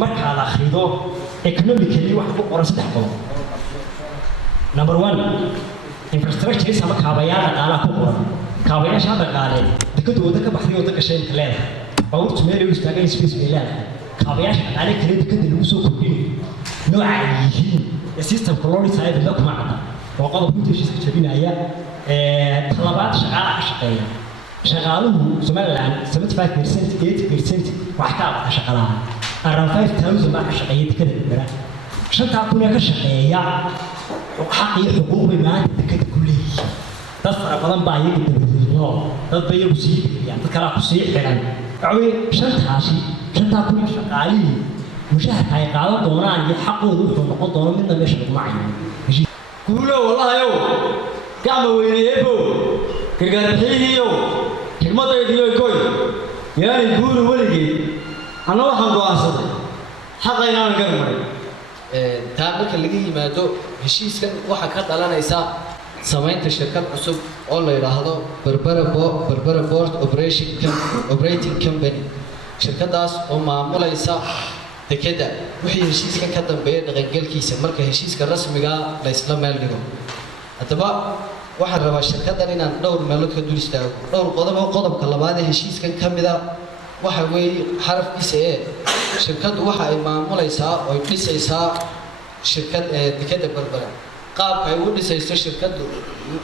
marka la akhrido economically wax ku qoran saddex qodob. Number 1 infrastructure sama kaabayaal dhaqaalaha ku qoran. Kaabayaasha dhaqaale dekadu wada ka baxday wada gashay kaleeda. Bawrtu meel ay istaagay space meelaan. Kaabayaasha dhaqaale kale dekada lagu soo kordhiyay. Nooca yihiin system quality side la kuma cadda. Waa qodob ku tiirsan jabinaya talabaad shaqaalaha ka shaqeeya. Shaqaaluhu Somaliland 75% 80% wax ka qabta shaqaalaha. Around 5000 baa ka shaqeeya dekada berbera. Shanta kun ka shaqeeya حقي حقوقي ما تكاد كلية تفرق بدن بايك الدبليو dad bay u sii yani kala ku sii xiran awee shantaasi shanta kun shaqaali mushaharka ay qaadan doonaan iyo xaqoodu wuxuu noqon doona mid meesha lagu macay kuulo wallahi gacmo weyneebo gargaarxiyo xigmadaydiyo koy yaani guuru waligii ana waxaan go'aansaday xaqayna aan garmaray taa marka laga yimaado heshiiskan waxa ka dhalanaysa samaynta shirkad cusub oo la yiraahdo Berbera Port Operating Company shirkadaas oo maamulaysa dekada wixii heshiiskan ka dambeeyay dhaqangalkiisa marka heshiiska rasmiga la isla meel dhigo hadaba waxaan rabaa shirkadan inaan dhowr meelood ka dul istaago dhowr qodobka labaad ee heshiiskan kamida waxa weeye xarafkiisa ee shirkadu waxa ay maamulaysaa oo ay dhisaysaa shirkad dekada Berbera qaabka ay u dhisayso shirkadu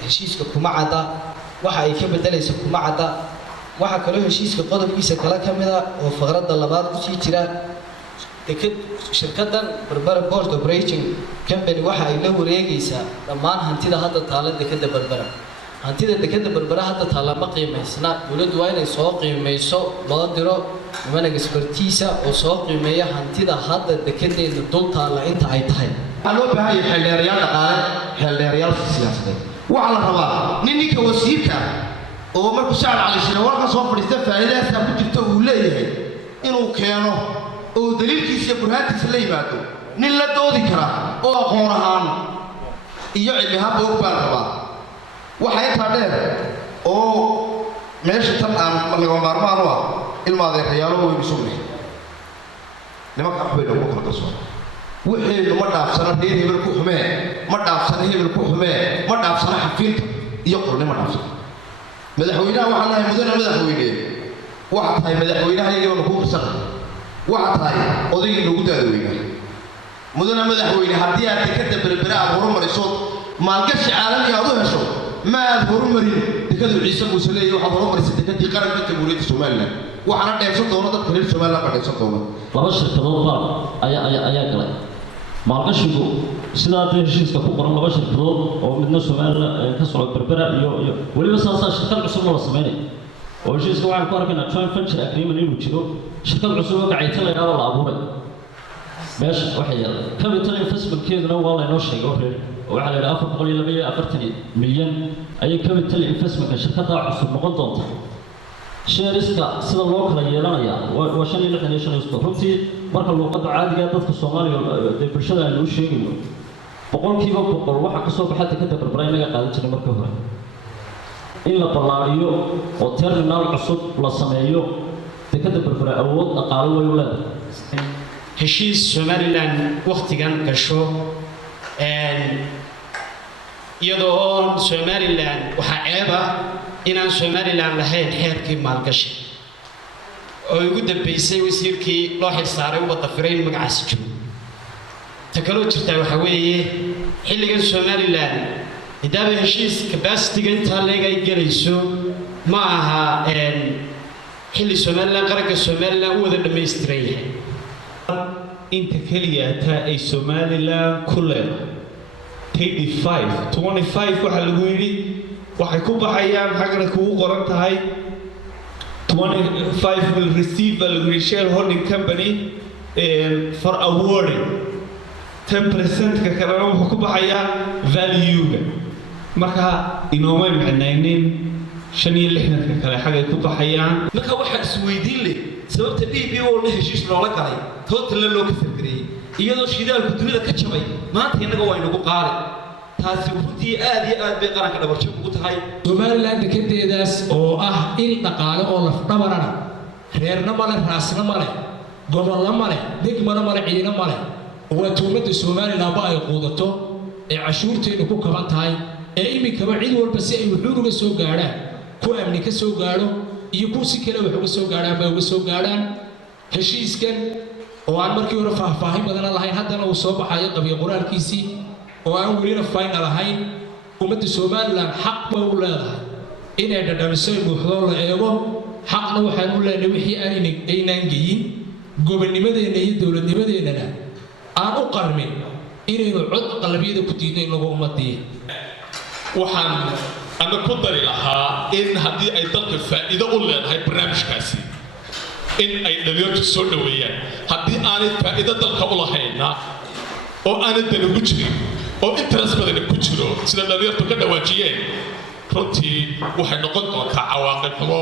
heshiiska kuma cadda waxa ay ka bedelayso kuma cadda waxa kale heshiiska qodobkiisa kala kamida oo faqradda labaad ku sii jira dekad shirkadan Berbera Port Operating Company waxa ay la wareegaysaa dhammaan hantida hadda taala dekada Berbera hantida dekada Berbera hadda taala ma qiimeysna dawladdu waa inay soo qiimeyso loo diro niman expertise oo soo qiimeeya hantida hadda dekadeena dul taala inta ay tahay loo baahan yahay xeeldeerayaal dhaqaale xeeldeerayaal siyaasadeed waxa la rabaa ninka wasiirka oo markuu Saad Cali Shirawaal ka soo fadhiistay faa'iidada ku jirta uu leeyahay inuu keeno oo daliilkiisa burhaantiisa la yimaado nin la doodi kara oo aqoon ahaan iyo cilmi ahaan buu baan rabaa waxa inta dheer oo meesha tan aan laga maarmaan waa ilmaadeeyaalo way sugnayd nimanka waxbay lagu kala qarsoon wixii ma dhaafsana hebel ku xumee ma dhaafsana hebel ku xumee ma dhaafsana xafiilka iyo qorne ma dhaafsana madaxweynaha waxa la mudana madaxweyne waxa tahay madaxweynaha iyaga ku qirsan waxa tahay odayga lagu daadweeyay mudana madaxweyne haddii aad dekada Berbera aad horumariso maalgashi caalami ah u hesho ma aad horumarin dekada Ciise Muuse leeyahay waxa horumarisay dekadii qaranka Jamhuuriyadda Soomaaliland waxana dheefsan doona dadka reer Soomaaliland ka dheefsan doona laba shirkadood ayaa galay maalgashigu sidaa heshiiska ku qoran laba shirkadood oo midna Soomaaliland ka socod Berbera iyo waliba saasa shirkad cusub la sameeyay oo heshiiska waxaan ku arkaynaa joint venture agreement inuu jiro shirkad cusub oo gacayta la yiraahdo la abuuray meesha waxa yaala capital investment keeduna waa la inoo sheegay oo reer waxa la yiraahdaa 442 milyan ayay capital investment shirkadda cusub noqon doonta sheeriska sida loo kala yeelanaya waa 565 runtii marka luqadda caadiga dadka Soomaaliya ee bulshada ay u sheegayno boqolkiiba boqol waxa ka soo baxay dekada Berbera inaga qaadan jiray marka hore in la ballaariyo oo terminal cusub la sameeyo dekada Berbera awood dhaqaale way u leedahay heshiis Somaliland waqtigan gasho iyadoo Somaliland waxa ceeba inaan Somaliland lahayn xeerkii maalgashi oo ugu dambeysay wasiirkii loo xilsaaray wada firay magacaas jiro takaloo jirta waxa weeye xilligan Somaliland idaaba heshiis capacity inta leega ay galayso ma aha xilli Somaliland qaranka Somaliland wada dhameystiray inta kaliya ay Somaliland ku leedahay 25 waxa lagu yiri waxay ku baxayaan xagna kugu qoran tahay 25 will receive a shareholding company for awarding 10% ka kale wuxuu ku baxayaa value-ga marka inooma macnaynin 65 ka kale xagay ku baxayaan marka waxa isweydiin leh sababta DBO la heshiis loola galay total loo ka fikiriyay iyadoo shidaalku dunida ka jabay maanta inaga waa inagu qaali taasi runtii aad iyo aad bay qaranka dhabarjo ugu tahay Somaliland dekedeedaas oo ah il dhaqaale oo laf dhabarana reerna male raasna male gobollo male degmana male ciidana male waa tuumada Soomaaliland ay quudato ee cashuurteenu ku kaban tahay ee imikaba cid walba si ay wuxuu uga soo gaaraan ku amni ka soo gaaro iyo ku si kale wuxuu uga soo gaaraan bay uga soo gaaraan heshiiskan oo aan markii hore faahfaahin badan lahayn haddana uu soo baxayo qabiyo qoraalkiisii oo aan weli final ahayn ummadda Soomaaliland xaq bay u leedahay inay dhadhamiso buuxdo la eego xaqna waxaan u leenahay wixii aynaan geyin gobonnimadeena iyo dawladnimadeena aan u qarmin inaynu cod qalbiyada ku diidno in lagu ummadiyo waxaan ana ku dari lahaa in haddii ay dalka faa'iido u leedahay barnaamijkaasi in ay dhalinyartu soo dhaweeyaan haddii aanay faa'iido dalka u lahayna oo aanay dani ugu jirin oo interest badan ku jiro sida dhalinyartu ka dhawaajiyeen runtii waxay noqon doontaa cawaaqib xumo